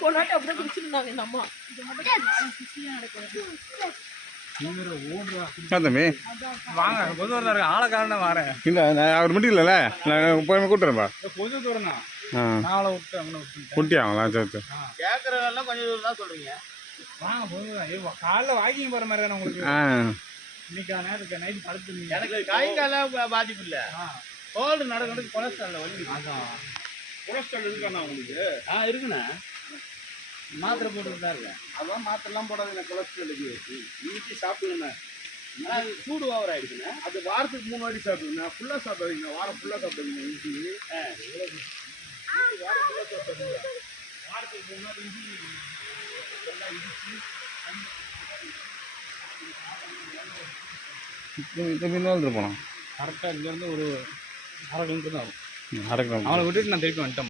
கொண்டாட்டி அப்படியே குடிச்சிருந்தாங்க இந்த அம்மா. தம்பி வாங்க கொஞ்சம் தூரம் இருக்கு ஆளக்காரன் வரேன். இல்லை நான் அவர் மட்டும் இல்லைல்ல நான் போய் கூட்டுறேன்ப்பா. கொஞ்சம் தூரம் தான். ஆ விட்டு அங்கே விட்டு குட்டியாங்களா? சரி சரி. கேட்குறதெல்லாம் கொஞ்சம் தூரம் தான் சொல்கிறீங்க. வாங்க கொஞ்சம் காலைல வாக்கிங் போகிற மாதிரி தானே உங்களுக்கு. ஆ இன்னைக்கு நேரத்துக்கு நைட்டு படுத்துருந்தீங்க. எனக்கு கை கால பாதிப்பு இல்லை. கோல்டு நடக்கிறதுக்கு கொலஸ்ட்ரால் வலி. அதான் கொலஸ்ட்ரால் இருக்காண்ணா உங்களுக்கு? இருக்குண்ணா. மாத்திரை போட்டுட்டு தான் இருக்கேன். அதான் மாத்திரைலாம் போடாதுண்ணா கொலஸ்ட்ராலுக்கு. இன்னைக்கு சாப்பிடுங்கண்ணா. ஆனால் அது சூடு ஓவர் ஆகிடுச்சுண்ணா. அது வாரத்துக்கு 3 வாட்டி சாப்பிடுங்கண்ணா. ஃபுல்லாக சாப்பிடுவீங்க. வாரம் ஃபுல்லாக சாப்பிடுவீங்க. இஞ்சி வாரம் ஃபுல்லாக சாப்பிடுவீங்க. வாரத்துக்கு 3 நாள் இஞ்சி எல்லாம் இடிச்சு இன்னும் போனோம். கரெக்டாக இங்கேருந்து ஒரு 1/2 கிலோமீட்டர் தான் ஆகும். 1/2 கிலோமீட்டர். அவளை விட்டுட்டு நான் திருப்பி வந்துட்டேன்.